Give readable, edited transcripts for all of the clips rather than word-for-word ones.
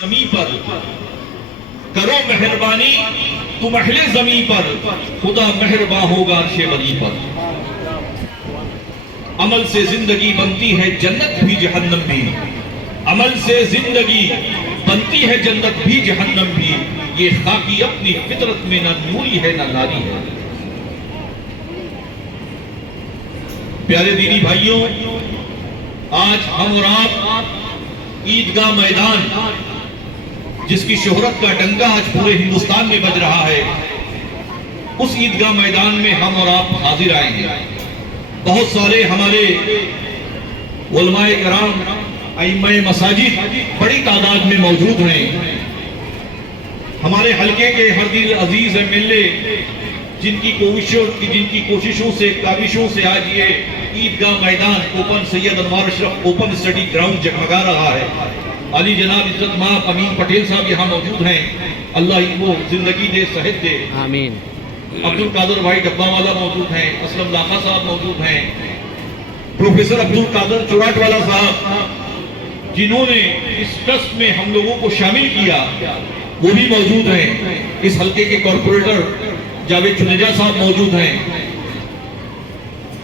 زمین پر کرو مہربانی، تم اہل زمین پر خدا مہرباں ہوگا عرش ولی پر۔ عمل سے زندگی بنتی ہے جنت بھی جہنم بھی، عمل سے زندگی بنتی ہے جنت بھی جہنم بھی، یہ خاکی اپنی فطرت میں نہ نوری ہے نہ ناری ہے۔ پیارے دینی بھائیوں، آج ہم اور آپ عیدگاہ میدان جس کی شہرت کا ڈنکا آج پورے ہندوستان میں بج رہا ہے، اس عیدگاہ میدان میں ہم اور آپ حاضر آئیں گے۔ بہت سارے ہمارے علماء کرام، ائمہ مساجد بڑی تعداد میں موجود ہیں۔ ہمارے حلقے کے ہر دل عزیز MLA جن کی کوششوں سے کاوشوں سے آج یہ عیدگاہ میدان اوپن سید انوار اشرف اوپن اسٹڈی گراؤنڈ جگمگا رہا ہے۔ علی جناب عزت مآب امین پٹیل صاحب یہاں موجود ہیں، اللہ ان کو زندگی دے، صحت دے۔ آمین۔ عبد القادر بھائی ڈبہ والا موجود ہیں، اسلم لاکھا صاحب موجود ہیں، پروفیسر عبد القادر چوراٹ والا صاحب جنہوں نے اس ٹرسٹ میں ہم لوگوں کو شامل کیا وہ بھی موجود ہیں۔ اس حلقے کے کارپوریٹر جاوید چنیجا صاحب موجود ہیں۔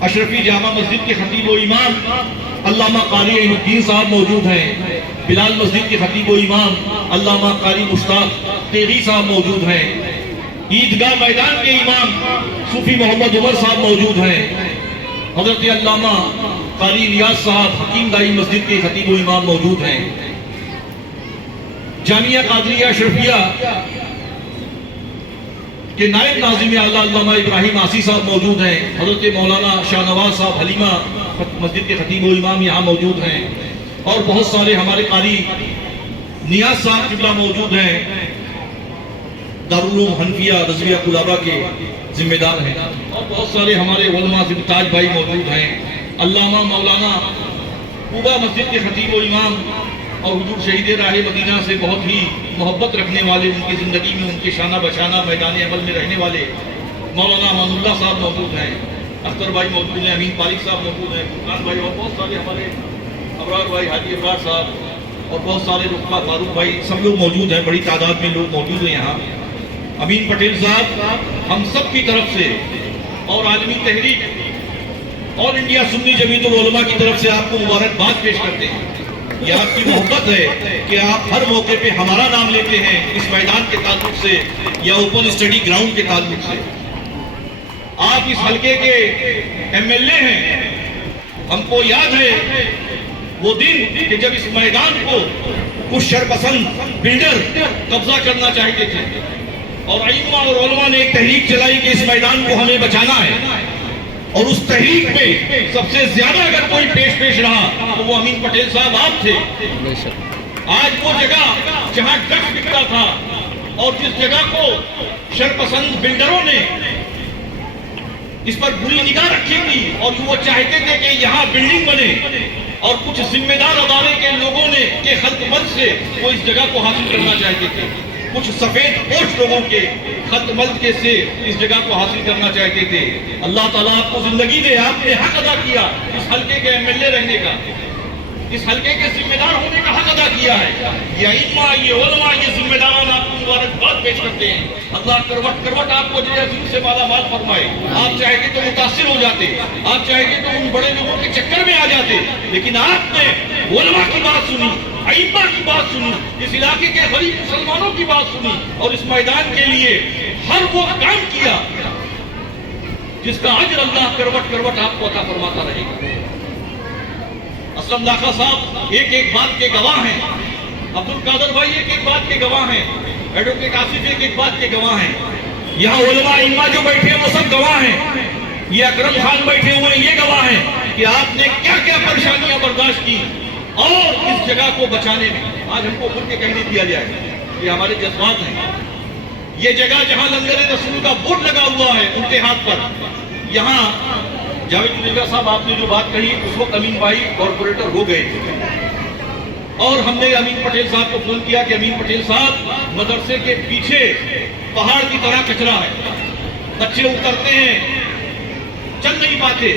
اشرفی جامع مسجد کے خطیب و امام علامہ قاری عین الدین صاحب موجود ہیں۔ بلال مسجد کے خطیب و امام علامہ قاری مشتاق تیغی صاحب موجود ہیں۔ عیدگاہ میدان کے امام صوفی محمد عمر صاحب موجود ہیں۔ حضرت علامہ قاری ریاض صاحب حکیم دائی مسجد کے خطیب و امام موجود ہیں۔ جامعہ قادریہ اشرفیہ کہ نائب ناظم اعلیٰ علامہ ابراہیم آسی صاحب موجود ہیں۔ حضرت مولانا شاہ نواز صاحب حلیمہ مسجد کے خطیب و امام یہاں موجود ہیں، اور بہت سارے ہمارے قاری نیاز صاحب قبلہ موجود ہیں، دارالعلوم حنفیہ رضویہ کلابہ کے ذمہ دار ہیں، اور بہت سارے ہمارے علماء تاج بھائی موجود ہیں۔ علامہ مولانا قوبہ مسجد کے خطیب و امام اور حضور شہید راہ مدینہ سے بہت ہی محبت رکھنے والے، ان کی زندگی میں ان کے شانہ بشانہ میدان عمل میں رہنے والے مولانا امان اللہ صاحب موجود ہیں، اختر بھائی موجود ہیں، امین طارق صاحب موجود ہیں، فرقان بھائی، اور بہت سارے ہمارے ابرار بھائی حاجی ابرار صاحب اور بہت سارے رفقا فاروق بھائی، سب لوگ موجود ہیں، بڑی تعداد میں لوگ موجود ہیں یہاں۔ امین پٹیل صاحب ہم سب کی طرف سے اور عالمی تحریک آل انڈیا سنی جمعیت العلماء کی طرف سے آپ کو مبارکباد پیش کرتے ہیں۔ یہ آپ کی محبت ہے کہ آپ ہر موقع پہ ہمارا نام لیتے ہیں اس میدان کے تعلق سے یا اوپن اسٹڈی گراؤنڈ کے تعلق سے۔ آپ اس حلقے کے MLA ہیں۔ ہم کو یاد ہے وہ دن کہ جب اس میدان کو کچھ شرپسند بلڈر قبضہ کرنا چاہتے تھے، اور ائمہ اور علماء نے ایک تحریک چلائی کہ اس میدان کو ہمیں بچانا ہے، اور اس تحریک میں سب سے زیادہ اگر کوئی پیش رہا تو وہ امین پٹیل صاحب آپ تھے۔ آج وہ جگہ جہاں ڈرگس بکتا تھا اور جس جگہ کو شرپسند بلڈروں نے اس پر بری نگاہ رکھی تھی اور وہ چاہتے تھے کہ یہاں بلڈنگ بنے، اور کچھ ذمہ دار ادارے کے لوگوں نے کے خلق ملک سے وہ اس جگہ کو حاصل کرنا چاہتے تھے، کچھ سفید پوش لوگوں کے خلق ملک کے سے اس جگہ کو حاصل کرنا چاہتے تھے۔ اللہ تعالیٰ آپ کو زندگی دے، آپ نے حق ادا کیا اس حلقے کے MLA رہنے کا، اس حلقے کے ذمہ دار ہونے کا حق ادا کیا ہے۔ یہ ائمہ، یہ علماء، یہ ذمہ داران آپ کو مبارکباد پیش کرتے ہیں۔ اللہ کروٹ کروٹ آپ کو جو عظیم سے مالا مال فرمائے۔ آپ چاہے گے تو متاثر ہو جاتے، آپ چاہے گے تو ان بڑے لوگوں کے چکر میں آ جاتے، لیکن آپ نے علماء کی بات سنی، ائمہ کی بات سنی، اس علاقے کے غریب مسلمانوں کی بات سنی، اور اس میدان کے لیے ہر وہ کام کیا جس کا اجر اللہ کروٹ کروٹ آپ کو عطا فرماتا رہے گا۔ اسلم لاکھا صاحب ایک ایک بات کے گواہ ہیں، عبد القادر بھائی ایک ایک بات کے گواہ ہیں، ایڈوکیٹ آصف ایک ایک بات کے گواہ ہیں، یہاں علماء ائمہ جو بیٹھے ہیں وہ سب گواہ ہیں، یہ اکرم خان بیٹھے ہوئے ہیں یہ گواہ ہیں کہ آپ نے کیا کیا پریشانیاں برداشت کی اور اس جگہ کو بچانے میں۔ آج ہم کو کھل کے کہہ نہیں دیا جائے، یہ ہمارے جذبات ہیں۔ یہ جگہ جہاں لنگر رسول کا بورڈ لگا ہوا ہے ان کے ہاتھ پر، یہاں جاوید چنیجا صاحب آپ نے جو بات کہی اس وقت امین بھائی کارپوریٹر ہو گئے تھے، اور ہم نے امین پٹیل صاحب کو فون کیا کہ امین پٹیل صاحب مدرسے کے پیچھے پہاڑ کی طرح کچرا ہے، بچے اترتے ہیں چل نہیں پاتے،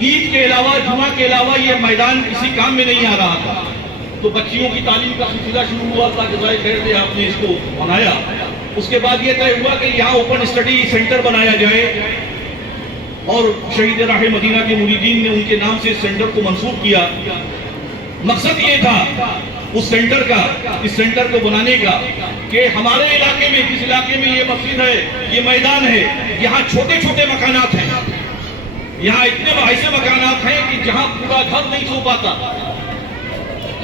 عید کے علاوہ جمعہ کے علاوہ یہ میدان کسی کام میں نہیں آ رہا تھا، تو بچیوں کی تعلیم کا سلسلہ شروع ہوا تھا، جزائے خیر دے آپ نے اس کو بنایا۔ اس کے بعد یہ طے ہوا کہ یہاں اوپن اسٹڈی سینٹر بنایا جائے، اور شہید راہ مدینہ کے مریدین نے ان کے نام سے اس سینٹر کو منسوخ کیا۔ مقصد یہ تھا اس سینٹر کا، اس سینٹر کو بنانے کا، کہ ہمارے علاقے میں، جس علاقے میں یہ مسجد ہے، یہ میدان ہے، یہاں چھوٹے چھوٹے مکانات ہیں، یہاں اتنے ایسے مکانات ہیں کہ جہاں پورا گھر نہیں سو پاتا،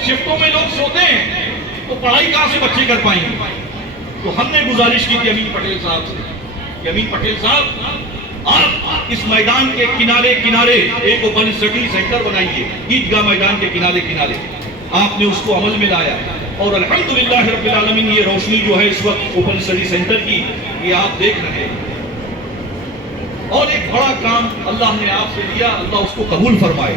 شفٹوں میں لوگ سوتے ہیں، تو پڑھائی کہاں سے بچے کر پائیں گے؟ تو ہم نے گزارش کی تھی امین پٹیل صاحب سے کہ امین پٹیل صاحب، آپ اس میدان کے کنارے کنارے ایک اوپن اسٹڈی سینٹر بنائیے، عیدگاہ میدان کے کنارے کنارے۔ آپ نے اس کو عمل میں لایا، اور الحمدللہ رب العالمین یہ روشنی جو ہے اس وقت اوپن اسٹڈی سینٹر کی، یہ آپ دیکھ رہے ہیں۔ اور ایک بڑا کام اللہ نے آپ سے لیا، اللہ اس کو قبول فرمائے۔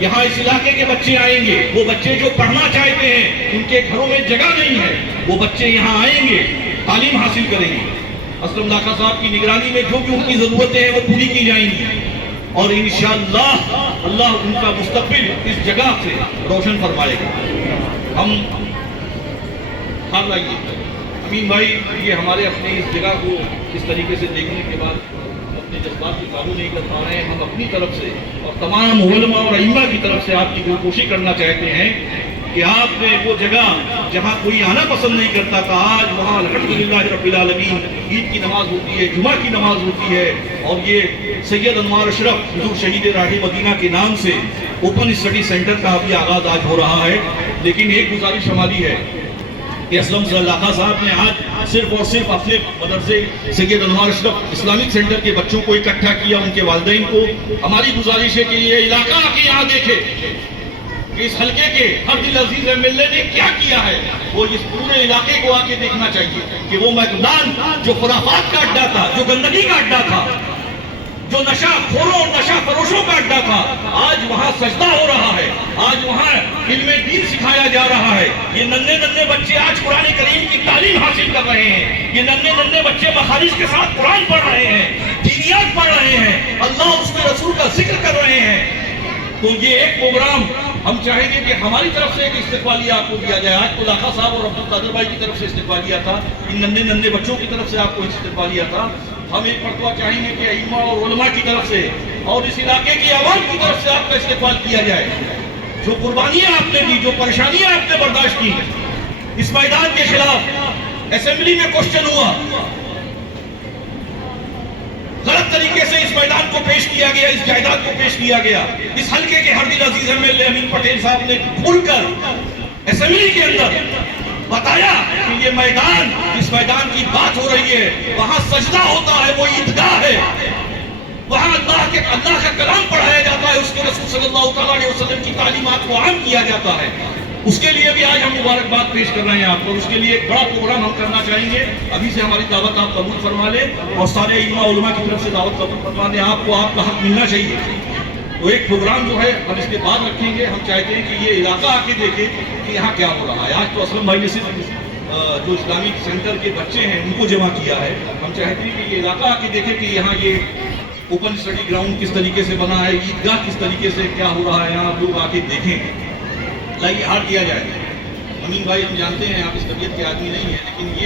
یہاں اس علاقے کے بچے آئیں گے، وہ بچے جو پڑھنا چاہتے ہیں، ان کے گھروں میں جگہ نہیں ہے، وہ بچے یہاں آئیں گے، تعلیم حاصل کریں گے۔ اسلم لاکھا صاحب کی نگرانی میں جو بھی ان کی ضرورتیں ہیں وہ پوری کی جائیں گی، اور انشاءاللہ اللہ ان کا مستقبل اس جگہ سے روشن فرمائے گا۔ ہم خیال رکھیے امین بھائی، یہ ہمارے اپنے اس جگہ کو اس طریقے سے دیکھنے کے بعد اپنے جذبات کی قابو نہیں کر پا رہے ہیں۔ ہم اپنی طرف سے اور تمام علماء اور ائمہ کی طرف سے آپ کی کوشش کرنا چاہتے ہیں کہ آپ نے وہ جگہ جہاں کوئی آنا پسند نہیں کرتا تھا، آج وہاں الحمدللہ رب العالمین عید کی نماز ہوتی ہے، جمعہ کی نماز ہوتی ہے، اور یہ سید انوار اشرف حضور شہید راہ مدینہ کے نام سے اوپن اسٹڈی سینٹر کا ابھی آغاز آج ہو رہا ہے۔ لیکن ایک گزارش ہماری ہے کہ اسلم لاکھا صاحب نے آج صرف اور صرف اپنے مدرسے سید انوار اشرف اسلامک سینٹر کے بچوں کو اکٹھا کیا، ان کے والدین کو۔ ہماری گزارش ہے کہ یہ علاقہ آ کے یہاں دیکھے کہ اس حلقے کے ہر دل عزیز ایم ایل اے نے کیا کیا ہے، وہ اس پورے علاقے کو آ کے دیکھنا چاہیے کہ وہ میدان جو خرافات کا اڈا تھا، جو گندگی کا اڈا تھا، جو نشہ خوروں اور نشہ فروشوں کا اڈا تھا، آج وہاں سجدہ ہو رہا ہے، آج وہاں علم دین سکھایا جا رہا ہے۔ یہ ننھے ننھے بچے آج قرآن کریم کی تعلیم حاصل کر رہے ہیں، یہ ننھے ننھے بچے مخارج کے ساتھ قرآن پڑھ رہے ہیں، دینیات پڑھ رہے ہیں، اللہ اس کے رسول کا ذکر کر رہے ہیں۔ تو یہ ایک پروگرام ہم چاہیں گے کہ ہماری طرف سے ایک استقبالیہ آپ کو دیا جائے۔ آج تو لاکھا صاحب اور عبدالقادر بھائی کی طرف سے استقبالیہ تھا، ان ننھے ننھے بچوں کی طرف سے آپ کو استقبالیہ تھا۔ ہم ایک مرتبہ چاہیں گے کہ ائمہ اور علماء کی طرف سے اور اس علاقے کی عوام کی طرف سے آپ کا استقبال کیا جائے۔ جو قربانیاں آپ نے دی، جو پریشانیاں آپ نے برداشت کی اس میدان کے خلاف، اسمبلی میں کوشچن ہوا، غلط طریقے سے اس میدان کو پیش کیا گیا، اس جائیداد کو پیش کیا گیا۔ اس حلقے کے ہر دل عزیز ایم ایل اے امین پٹیل صاحب نے کھل کر اسمبلی کے اندر بتایا کہ یہ میدان، جس میدان کی بات ہو رہی ہے، وہاں سجدہ ہوتا ہے، وہ عیدگاہ ہے، وہاں اللہ کا کلام پڑھایا جاتا ہے، اس کے رسول صلی اللہ علیہ وسلم کی تعلیمات کو عام کیا جاتا ہے۔ اس کے لیے بھی آج ہم مبارکباد پیش کر رہے ہیں آپ کو، اس کے لیے ایک بڑا پروگرام ہم کرنا چاہیں گے۔ ابھی سے ہماری دعوت آپ قبول فرما لیں، اور سارے ائمہ علماء کی طرف سے دعوت قبول فرما لیں، آپ کو آپ کا حق ملنا چاہیے۔ تو ایک پروگرام جو ہے ہم اس کے بعد رکھیں گے۔ ہم چاہتے ہیں کہ یہ علاقہ آ کے دیکھیں کہ یہاں کیا ہو رہا ہے۔ آج تو اسلم بھائی نے صرف جو اسلامک سینٹر کے بچے ہیں ان کو جمع کیا ہے، ہم چاہتے ہیں کہ یہ علاقہ آ کے دیکھیں کہ یہاں یہ اوپن اسٹڈی گراؤنڈ کس طریقے سے بنا ہے، عیدگاہ کس طریقے سے کیا ہو رہا ہے، یہاں لوگ آ کے دیکھیں، لائیے ہار کیا جائے۔ امین بھائی ہم جانتے ہیں آپ اس طبیعت کے آدمی نہیں ہیں، لیکن یہ